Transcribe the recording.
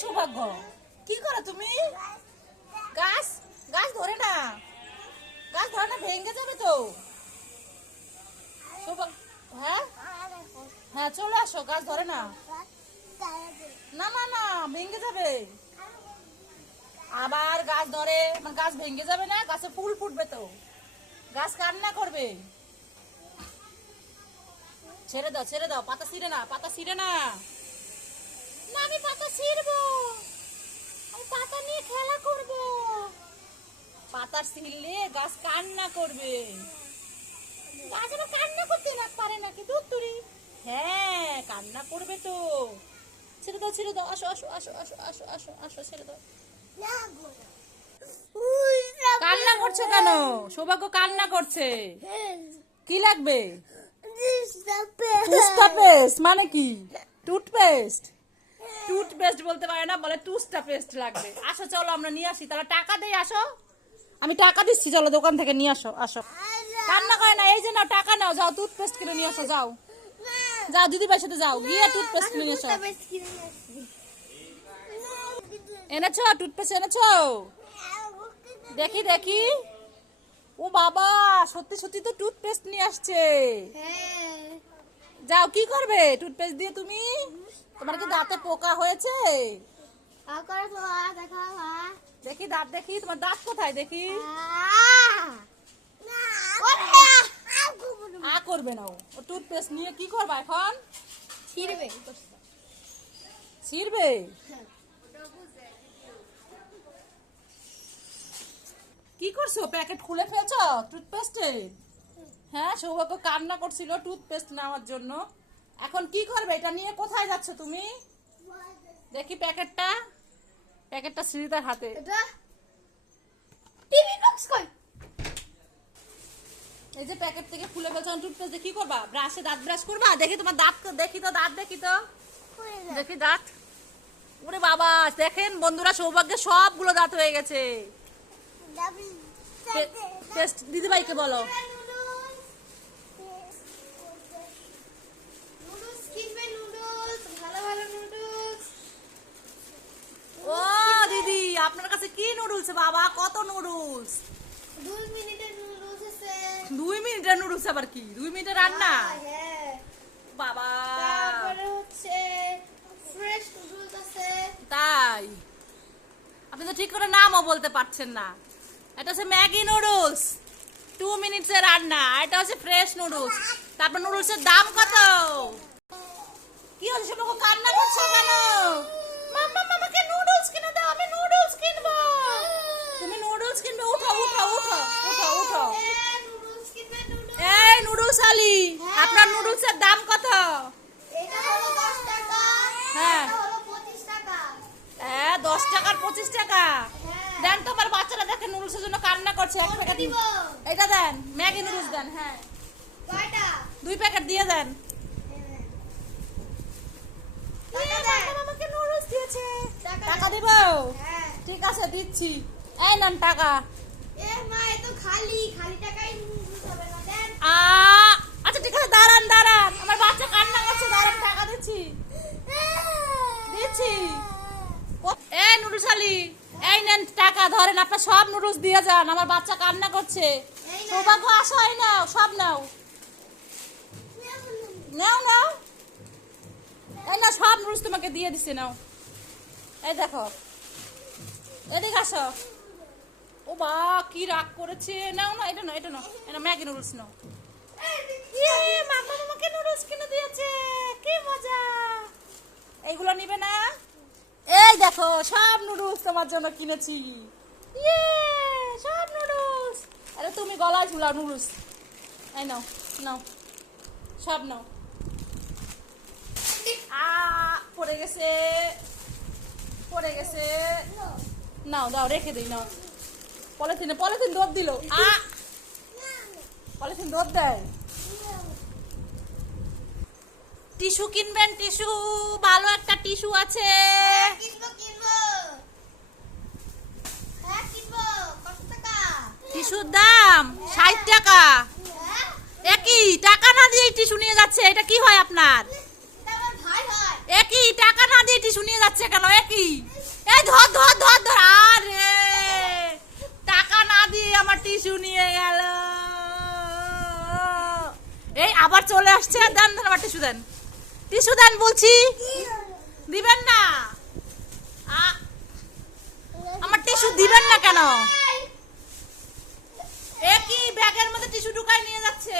সৌভাগ্য। কি করো তুমি? গাছ গাছ ধরে না। গাছ ধরে না, ভেঙে যাবে তো। হ্যাঁ? হ্যাঁ চলে আসো, গাছ ধরে না। না না না, ভেঙে যাবে। আবার গাছ ধরে মানে গাছ ভেঙে যাবে না, গাছে ফুল ফুটবে তো। গাছ কান্না করবে। ছেড়ে দাও ছেড়ে দাও, পাতা ছিঁড়ে না, পাতা ছিঁড়ে না। না, আমি পাতা ছিঁড়বো আমি পাতা নিয়ে খেলা করব গাছ কান্না করবে। গাছ আবার কান্না করতে না পারে নাকি দুধ তুরি হ্যাঁ কান্না করবে তো। ছেড়ে দাও ছেড়ে দাও আসো আসো আসো আসো আসো আসো আসো ছেড়ে দাও। কান্না করছে কেন? সৌভাগ্য কান্না করছে। কি লাগবে? টুথপেস্ট মানে কি? টুথপেস্ট টুথপেস্ট বলতে পারে না বলে টুথটা পেস্ট লাগবে। আসো চলো আমরা নিয়ে আসি। তাহলে টাকা দেই আসো। আমি টাকা দিচ্ছি, চলো দোকান থেকে নিয়ে আসো আসো। কান্না করে না, এই যে নাও, টাকা নাও, যাও টুথপেস্ট কিনে নিয়ে আসো, যাও। যাও, দিদি ভাই সাথে যাও, গিয়ে টুথপেস্ট কিনে নিয়ে এসো এনেছো টুথপেস্ট এনেছো? দেখি দেখি। ও বাবা, সত্যি সত্যি তো টুথপেস্ট নিয়ে আসছে। যাও, কি করবে টুথপেস্ট দিয়ে তুমি? তোমার কি দাঁতে পোকা হয়েছে? দেখি দাঁত দেখি তোমার দাঁত কোথায় দেখি? আ করবে না ও। টুথপেস্ট নিয়ে কি করবা এখন? ছিড়বে। কি করছ? প্যাকেট খুলে ফেলছো টুথপেস্টে হ্যাঁ সৌভাগ্য কান্না করছিল টুথপেস্ট নেওয়ার জন্য। এখন কি করবে? এটা নিয়ে কোথায় যাচ্ছ তুমি? দেখি প্যাকেটটা। প্যাকেটটা শ্রীতার হাতে। এই যে প্যাকেট থেকে খুলে ফেলছো টুথপেস্ট দিয়ে কি করবা? ব্রাশে দাঁত ব্রাশ করবা? দেখি তোমার দাঁত দেখি তো দাঁত দেখি তো। দেখি দাঁত। ওরে বাবা দেখেন বন্ধুরা সৌভাগ্যের সবগুলো দাঁত হয়ে গেছে। টেস্ট দিদিভাইকে বলো ও দিদি আপনার কাছে কি নুডলস বাবা? কত নুডলস দুই মিনিটের নুডলস আবার কি? দুই মিনিটের রান্না? বাবা। তাই? আপনি তো ঠিক করে নামও বলতে পারছেন না। এটা হচ্ছে ম্যাগি নুডলস টু মিনিটসের রান্না। এটা হচ্ছে ফ্রেশ নুডলস তারপর নুডলসের দাম কত? কি হচ্ছে কান্না করছ কেন মাম্মা মামাকে নুডলস কিনে দাও আমি নুডলস কিনবো তুমি নুডলস কিনবে উঠো উঠো উঠো উঠো উঠো। এই নুডলস আলি আপনার নুডলসের দাম কত? হ্যাঁ। হ্যাঁ দশ টাকার পঁচিশ টাকা। দেন তোমার বাচ্চারা দেখে নুডলসের জন্য কান্না করছে এক প্যাকেট দিব? এটা দেন ম্যাগি নুডলস দেন হ্যাঁ। দুই প্যাকেট দিয়ে দেন। টাকা। দিব? ঠিক আছে দিচ্ছি। এই নেন টাকা। আচ্ছা ঠিক আছে দাঁড়ান দাঁড়ান। আমার বাচ্চা কান্না করছে দাঁড়ান টাকা দিচ্ছি। দিচ্ছি। এই নুডলস আলি এই নেন টাকা ধরেন আপনার সব নুডলস দিয়ে যান আমার বাচ্চা কান্না করছে। সৌভাগ্য আসো এই নাও সব নাও। নাও নাও। এই না সব নুডলস তোমাকে দিয়ে দিছে নাও। এই দেখো। এদিকে আসো। ও বা কি রাগ করেছে। নাও না এটা নাও এটা নাও, এটা ম্যাগি নুডলস নাও। কিনে দিয়েছে? মজা। এইগুলো নিবে না? এই দেখো, সব তোমার জন্য কিনেছি। ইয়ে সব আরে তুমি গলায় ঝুলাও নুডলস। এই নাও নাও, সব নাও। পড়ে গেছে পড়ে গেছে। নাও দাও রেখে দিই নাও। পলিথিনে পলিথিন দৌড় দিল। আ! পলিথিন দৌড় দেয়। টিস্যু কিনবেন টিস্যু। ভালো একটা টিস্যু আছে। হ্যাঁ টাকা। টিস্যুর দাম ষাট টাকা। হ্যাঁ। একই টাকা না দিয়ে টিস্যু নিয়ে যাচ্ছে এটা কি হয় আপনার? হয়। একই টাকা না দিয়ে টিস্যু নিয়ে যাচ্ছে কেন? এ কি এই ধর ধর ধর ধর, আরে। টাকা না দিয়ে আমার টিস্যু নিয়ে গেল। এই আবার চলে আসছে, দেন দেন আমার টিস্যু দেন। টিস্যু দেন বলছি। দিবেন না। আমার টিস্যু দিবেন না কেন? এ কি ব্যাগের মধ্যে টিস্যু ঢুকাই নিয়ে যাচ্ছে?